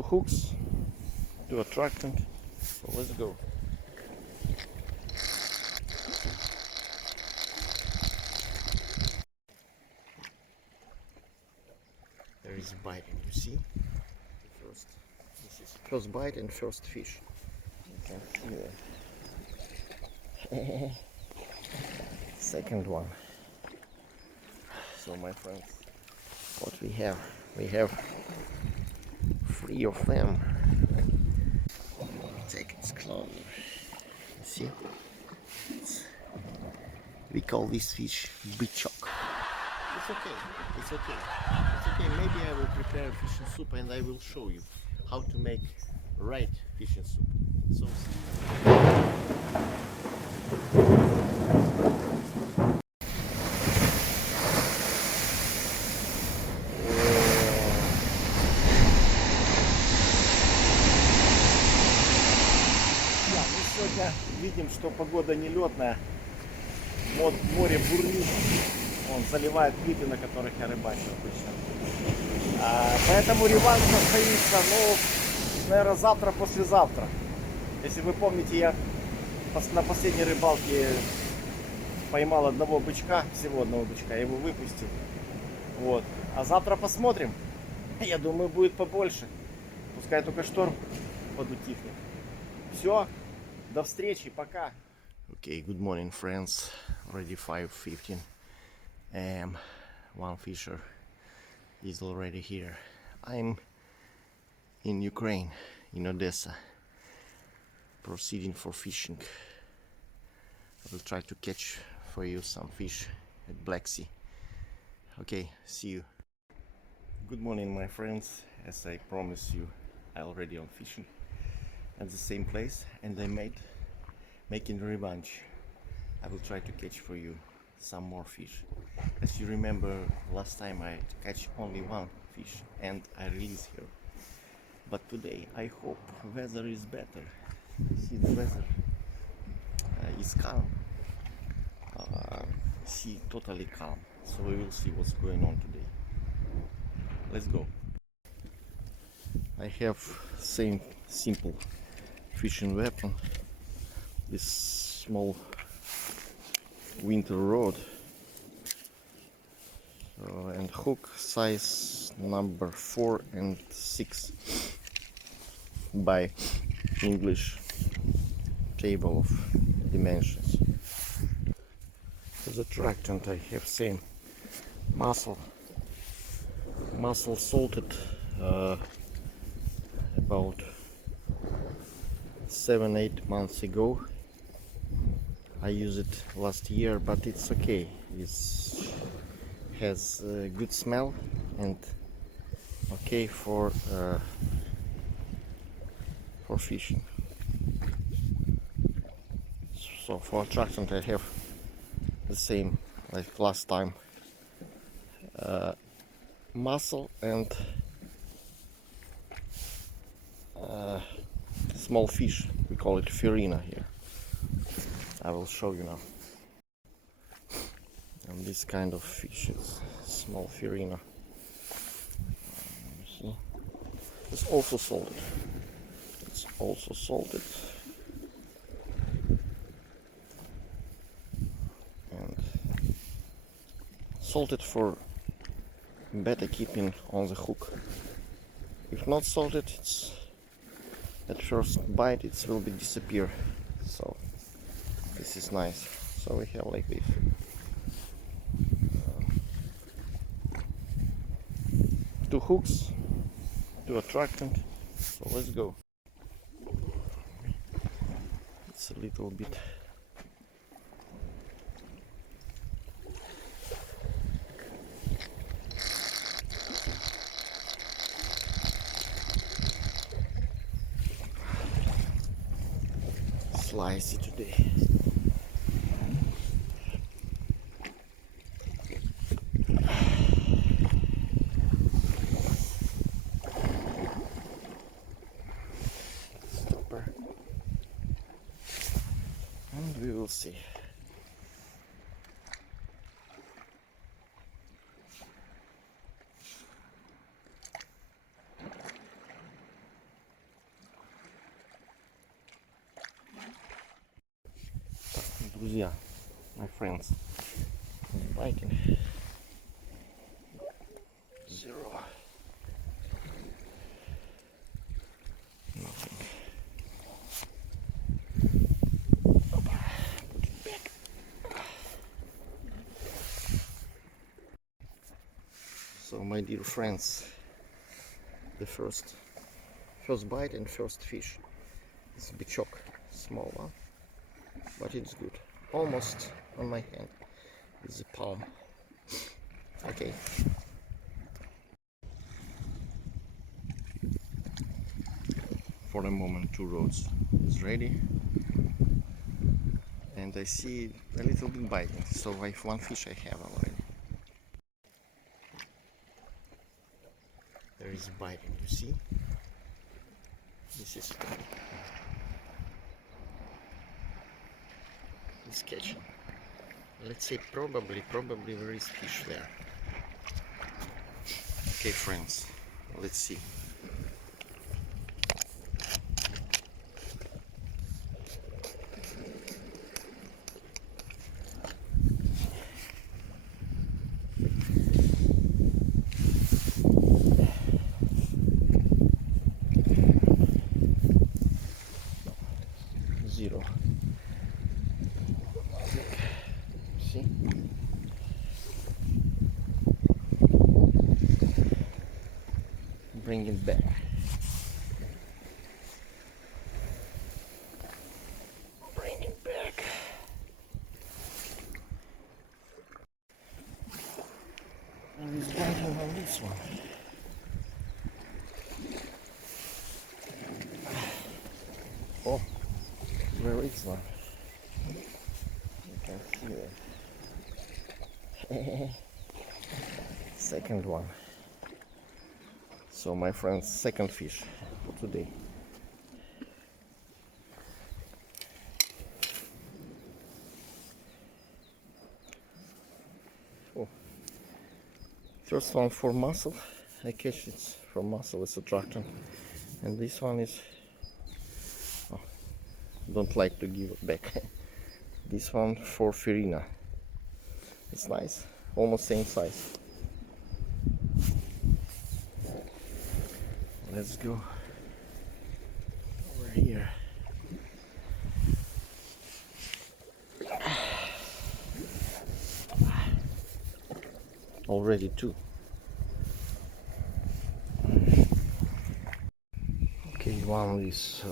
2 hooks, 2 attractant. So let's go. There is biting, you see? This is first bite and first fish. You can see that. Second one. So my friends, what we have? We have 3 of them. Take it closer. See? We call this fish bычок. It's okay. It's okay. It's okay. Maybe I will prepare fish and soup and I will show you how to make right fish and soup. So сегодня видим, что погода нелетная. Море бурлит. Он заливает клипы, на которых я рыбачу обычно. Поэтому реванш состоится, наверное, завтра, послезавтра. Если вы помните, я на последней рыбалке поймал одного бычка, всего одного бычка, я его выпустил. Вот. А завтра посмотрим. Я думаю, будет побольше. Пускай только шторм подутихнет. Все, до встречи, пока. Okay, good morning, friends. Already 5:15 a.m. One fisher is already here. I'm in Ukraine, in Odesa, proceeding for fishing. I will try to catch for you some fish at Black Sea. Okay, see you. Good morning, my friends. As I promised you, I already on fishing at the same place, and I making revenge. I will try to catch for you some more fish. As you remember, last time I catch only one fish and I release her. But today I hope weather is better. See, the weather is calm. See, totally calm. So we will see what's going on today. Let's go. I have same simple fishing weapon. This small winter rod and hook size number 4 and 6 by English table of dimensions. For the attractant I have same mussel salted about 7-8 months ago. I used it last year, but it's okay. It has a good smell and okay for fishing. So for attractant I have the same like last time. Mussel and small fish. We call it farina here. I will show you now. And this kind of fish is small farina. See? It's also salted. It's also salted. And salted for better keeping on the hook. If not salted, it's at first bite it will be disappear. So this is nice. So we have like this. 2 hooks, 2 attractant. So let's go. It's a little bit slicey today. Stopper. And we will see. Друзья, my friends, biting. Zero. Nothing. Opa. Put it back. So my dear friends, the first bite and first fish. It's bычок, small one, but it's good. Almost on my hand with the palm. Okay. For the moment, 2 rods is ready, and I see a little bit biting. So I have 1 fish I have already. There is biting. You see? This is he's catching. Let's say probably there is fish there. Okay, friends, let's see. Zero. See? Bring it back. Bring it back. And he's biting on this one. Oh, where is one? You can see that. Second one. So my friends, second fish for today. Oh. First one for mussel. I catch it from mussel, it's attractant. And this one is, oh, don't like to give it back. This one for Farina. It's nice, almost same size. Let's go over here. Already 2. Okay, one is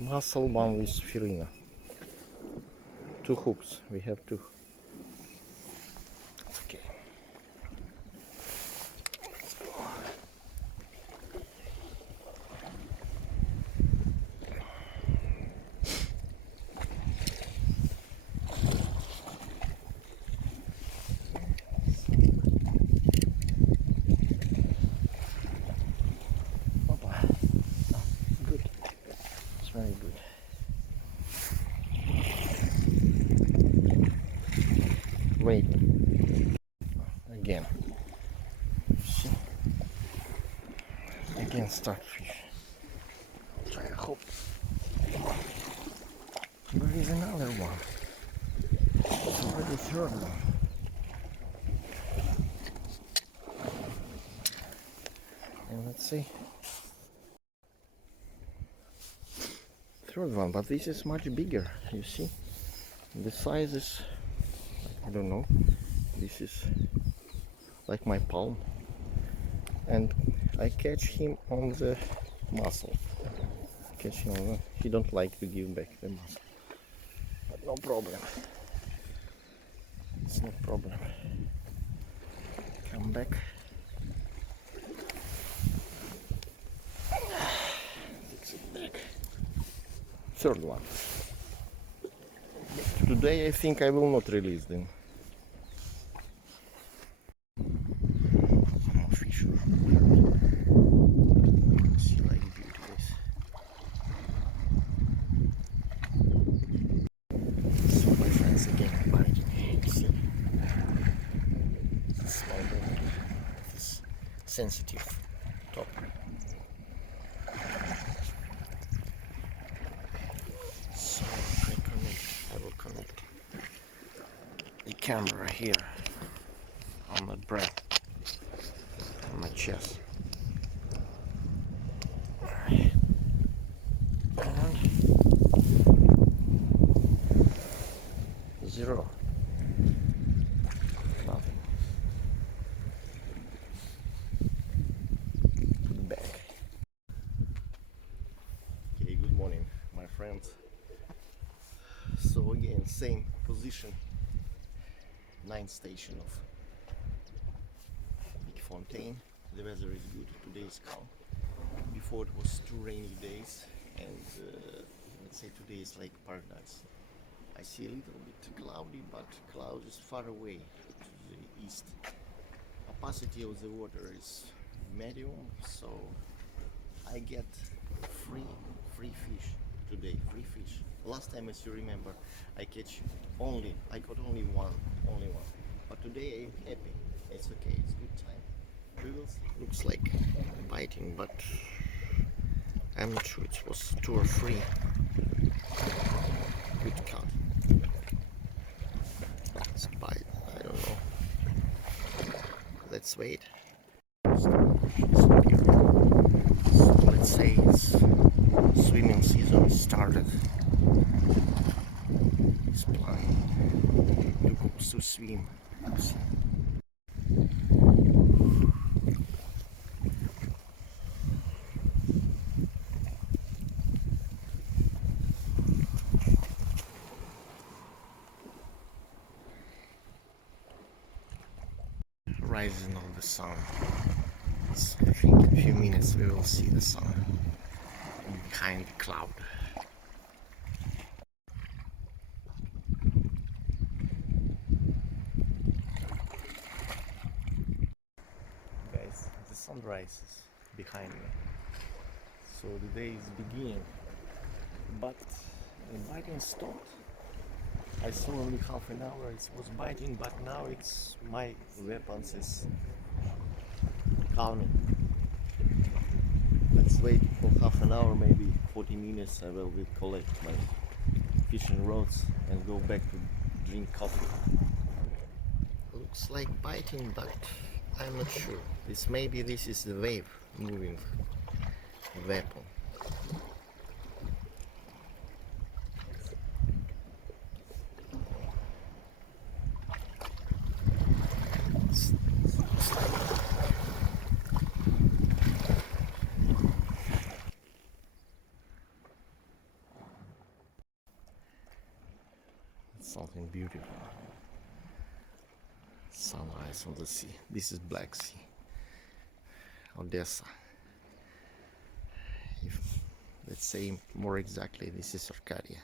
mussel, one is Farina. 2 hooks, we have 2. Okay. Good. It's very good. Wait. Again. See? Again start fish. I'll try to hope. There is another one. It's already 3rd one. And let's see. 3rd one, but this is much bigger, you see. The size is, I don't know, this is like my palm. And I catch him on the mussel. Catch him on the, he don't like to give back the mussel. But no problem. It's no problem. Come back. Fix it back. 3rd one. Today I think I will not release them. More fish. See like beauties. So my friends again biting. See? Small ball. This sensitive top. So the camera here on my breast, on my chest. And zero. Nothing. Put it back. Okay, good morning, my friends. So again, same position, 9th station of Big Fontaine. The weather is good, today is calm. Before it was 2 rainy days, and let's say today is like paradise. I see a little bit cloudy, but cloud is far away to the east. Opacity of the water is medium, so I get free fish today, free fish. Last time, as you remember, I got only one. But today I'm happy. It's okay. It's good time. We will see. Looks like biting, but I'm not sure. It was 2 or 3. Good cut. It's a bite. I don't know. Let's wait. So let's say it's swimming season started. He's planning to swim. Rising of the sun. So I think in a few minutes we will see the sun behind the cloud. Guys, the sun rises behind me. So the day is beginning. But the biting stopped. I saw only half an hour it was biting, but now it's my weapons is calming. Let's wait for half an hour, maybe 40 minutes. I will collect my fishing rods and go back to drink coffee. Looks like biting, but I'm not sure. Maybe this is the wave moving weapon. Something beautiful. Sunrise on the sea. This is Black Sea. Odesa. Let's say more exactly, this is Arcadia.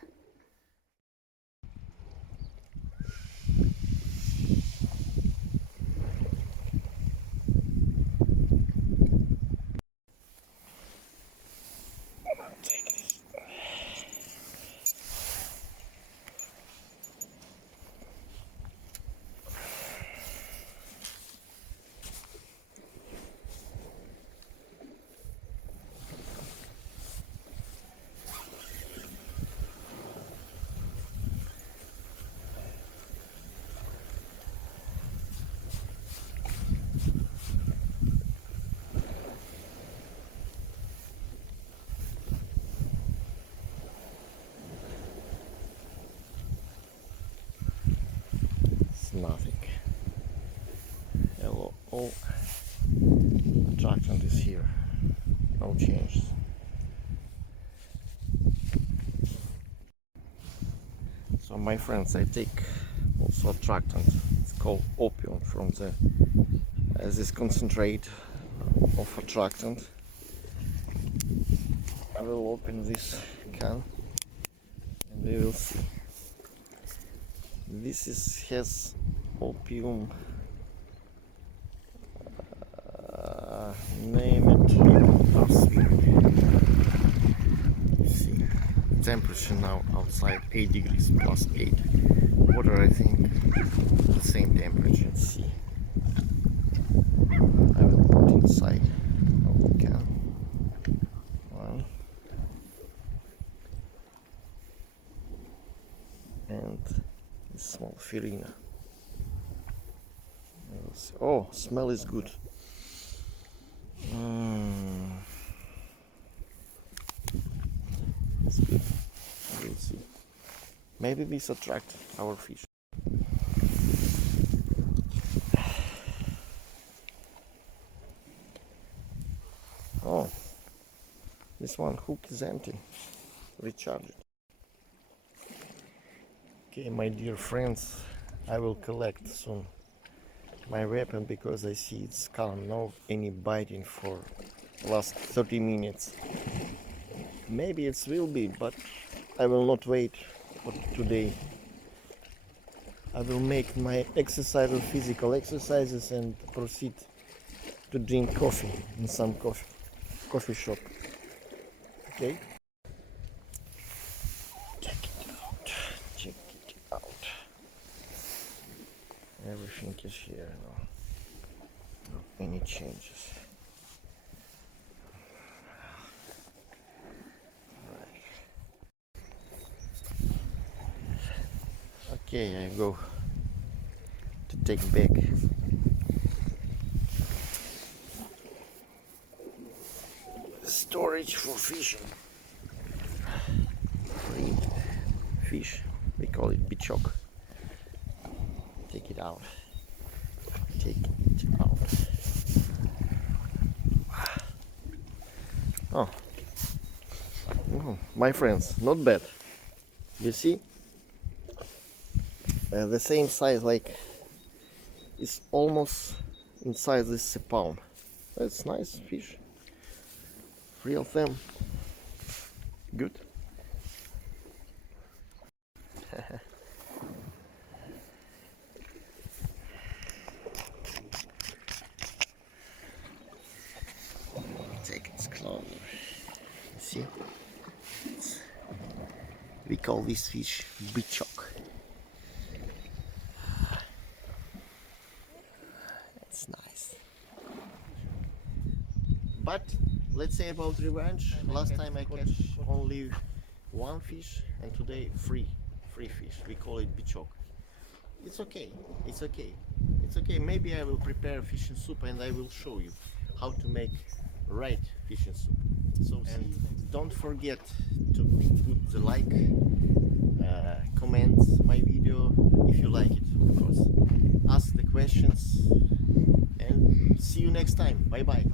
Nothing. Hello, all attractant is here. No changes. So my friends, I take also attractant. It's called opium from this concentrate of attractant. I will open this can and we will see. This has opium, name it, you see, temperature now outside 8 degrees plus 8, water I think the same temperature, let's see, I will put inside of the can, 1, and small farina. Oh, smell is good. It's good. We'll see. Maybe this attract our fish. Oh, this one hook is empty. Recharge it. Okay, my dear friends, I will collect soon my weapon because I see it's calm, no any biting for last 30 minutes. Maybe it will be, but I will not wait for today. I will make my exercises, physical exercises, and proceed to drink coffee in some coffee shop. Okay? Check it out. Check it out. Everything is here now. Not any changes. Okay, I go to take back. Storage for fishing. Free fish. We call it bichok. Take it out. Take it out. Oh. My friends, not bad. You see? The same size, like it's almost inside this pound. That's nice fish. Real them. Good. Take it closer. See? We call this fish bichok. But let's say about Revenge, last time I catch only one fish and today three fish. We call it bichok. It's okay, it's okay, it's okay. Maybe I will prepare fishing soup and I will show you how to make right fishing soup. So and don't forget to put the like, comment my video if you like it, of course. Ask the questions and see you next time. Bye bye.